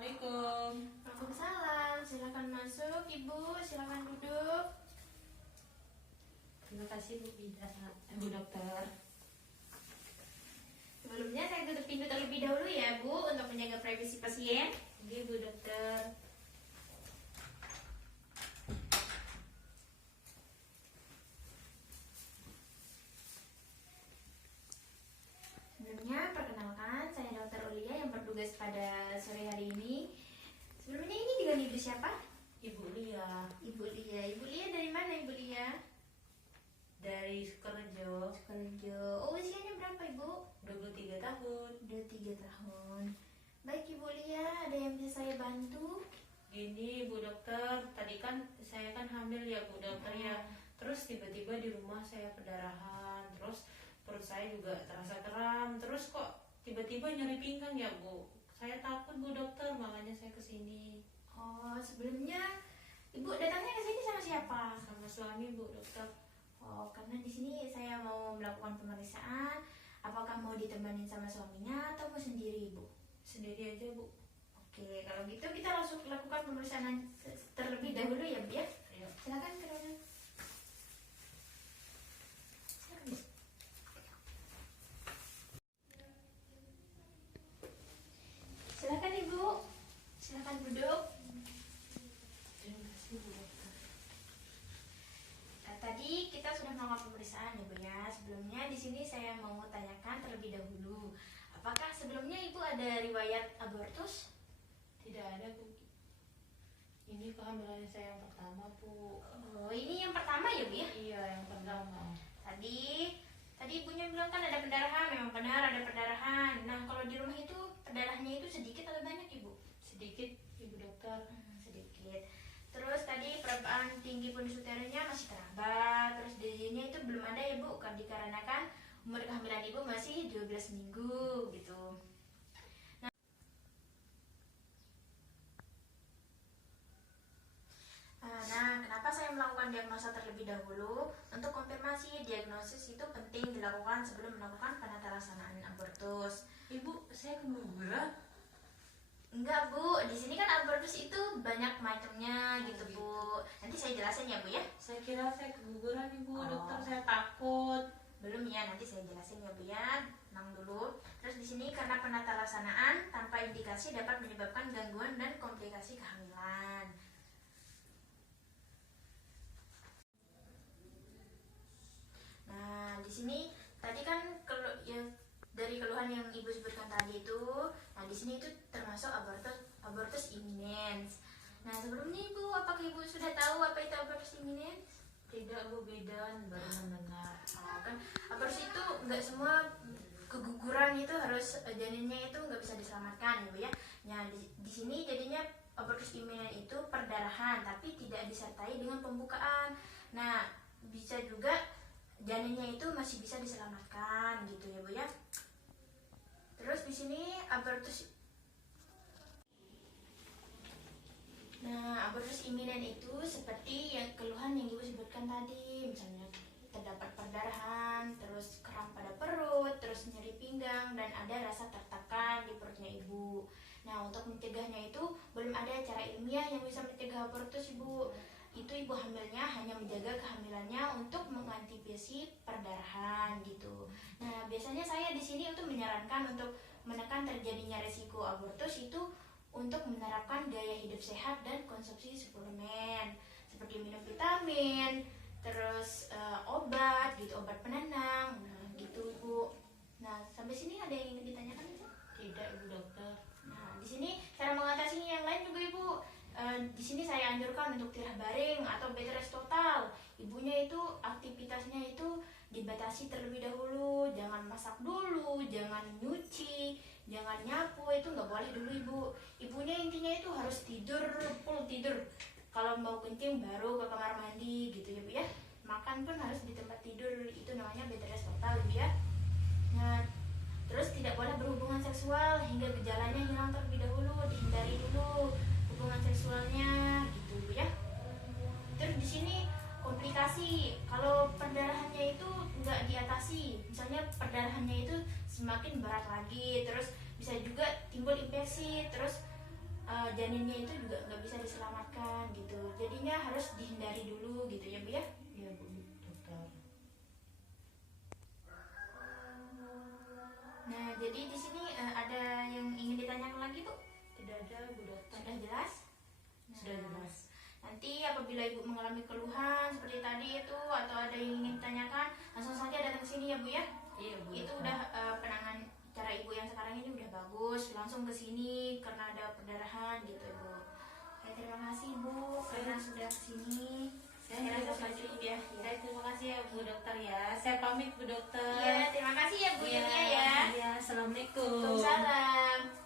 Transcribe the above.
Assalamualaikum. Waalaikumsalam. Silakan masuk, Ibu. Silakan duduk. Terima kasih Bu Dokter. Sebelumnya saya tutup pintu terlebih dahulu ya, Bu, untuk menjaga privasi pasien. Ini Bu Dokter. Sebelumnya, perkenalkan, saya Dr. Ulia yang bertugas pada sore hari ini. Sebelumnya ini dengan Ibu siapa? Ibu Lia Ibu Lia. Ibu Lia dari mana, Ibu Lia? dari Sukorejo, Kerja. Oh, usianya berapa, Ibu? 23 tahun. Udah 3 tahun. Baik, Ibu Lia, ada yang bisa saya bantu? Gini Bu Dokter, tadi kan saya kan hamil ya Bu Dokter ya. Terus tiba-tiba di rumah saya perdarahan, terus perut saya juga terasa kram, terus kok tiba-tiba nyeri pinggang ya Bu. Saya takut Bu Dokter, makanya saya kesini Oh, sebelumnya Ibu datangnya ke sini sama siapa? sama suami Bu Dokter. Oh, karena di sini saya mau melakukan pemeriksaan. Apakah mau ditemenin sama suaminya atau mau sendiri, Ibu? Sendiri aja Bu. Oke, kalau gitu kita langsung lakukan pemeriksaan terlebih dahulu ya, Bu ya. Ayo. Silakan ke ruangan. Silakan, Bu. Silakan, Ibu. Silakan duduk. Terima kasih Bu Dokter. Tadi kita sudah melakukan pemeriksaan ya, Bu ya. Sebelumnya di sini saya mau tanyakan terlebih dahulu. Apakah sebelumnya Ibu ada riwayat abortus? Tidak ada Bu. Ini kehamilan saya yang pertama Bu. Oh, ini yang pertama ya, Bu ya? Iya yang pertama. Tadi ibunya bilang kan ada pendarahan, memang benar ada pendarahan. Nah, kalau di rumah itu pendarahannya itu sedikit atau banyak, Ibu? Sedikit Ibu Dokter. Sedikit. Terus tadi perempaan tinggi pundus uterusnya masih teraba. Terus DG-nya itu belum ada ya, Bu, dikarenakan umur kehamilan Ibu masih 12 minggu gitu. Nah, kenapa saya melakukan diagnosa terlebih dahulu? Untuk konfirmasi diagnosis itu penting dilakukan sebelum melakukan penatalaksanaan abortus. Ibu, saya keguguran. Enggak, Bu, di sini kan abortus itu banyak macamnya gitu, Bu. Nanti saya jelasin ya, Bu ya. Saya kira saya keguguran Ibu Oh. Dokter, saya takut. Belum ya, nanti saya jelasin ya, Bu ya. Tenang dulu. Terus di sini karena penatalaksanaan tanpa indikasi dapat menyebabkan gangguan dan komplikasi kehamilan. Nah, di sini tadi kan dari keluhan yang Ibu sebutkan tadi itu, nah di sini itu termasuk abortus imminens. Nah, sebelumnya Ibu, apakah Ibu sudah tahu apa itu abortus imminens? Tidak Bu, bedan baru mendengar. Kan abortus itu nggak semua keguguran itu harus janinnya itu nggak bisa diselamatkan ya, Bu ya. Nah, di sini jadinya abortus imminens itu perdarahan tapi tidak disertai dengan pembukaan. Nah, bisa juga janinnya itu masih bisa diselamatkan gitu ya, Bu ya. Terus di sini abortus iminen itu seperti yang keluhan yang Ibu sebutkan tadi, misalnya terdapat perdarahan, terus kram pada perut, terus nyeri pinggang dan ada rasa tertekan di perutnya Ibu. Nah, untuk mencegahnya itu belum ada cara ilmiah yang bisa mencegah abortus, Ibu. Itu Ibu hamilnya hanya menjaga kehamilannya untuk mengantisipasi perdarahan gitu. Nah, biasanya saya di sini untuk menyarankan untuk menekan terjadinya resiko abortus itu untuk menerapkan gaya hidup sehat dan konsumsi suplemen seperti minum vitamin, terus obat gitu, obat penenang, nah gitu, Bu. Nah, sampai sini ada yang ingin ditanyakan, Bu? Tidak Ibu Dokter. Nah, di sini cara mengatasinya yang lain juga, Ibu. Di sini saya anjurkan untuk tirah baring atau bed rest total. Ibunya itu aktivitasnya itu dibatasi terlebih dahulu, jangan masak dulu, jangan nyuci, jangan nyapu, itu nggak boleh dulu, Ibu. Ibunya intinya itu harus tidur, full tidur. Kalau mau kencing baru ke kamar mandi gitu ya, Bu ya. Makan pun harus di tempat tidur, itu namanya bed rest total, Bu ya. Nah, terus tidak boleh berhubungan seksual hingga gejalanya hilang terlebih dahulu, dihindari dulu hubungan seksualnya gitu, Bu ya. Terus di sini komplikasi kalau perdarahannya itu nggak diatasi, misalnya perdarahannya itu semakin berat lagi, terus bisa juga timbul infeksi, terus janinnya itu juga nggak bisa diselamatkan gitu. Jadinya harus dihindari dulu gitu ya Bu ya. Iya Bu dokter. Nah, jadi di sini ada yang ingin ditanyakan lagi Bu? Tidak ada Bu dokter. Sudah jelas? Sudah Nah, jelas. nanti apabila Ibu mengalami keluhan seperti tadi itu atau ada yang ingin ditanyakan, langsung saja datang ke sini ya Bu ya. Iya Bu Itu dokter. udah penanganan cara Ibu yang sekarang ini udah bagus, langsung ke sini karena ada perdarahan gitu Bu. Oke, terima kasih Bu karena sudah kesini. Saya terima kasih ya. Saya terima kasih ya Bu dokter ya. Saya pamit Bu dokter. Iya, terima kasih ya Bu Iya, Yulia ya. iya, assalamualaikum. Waalaikumsalam.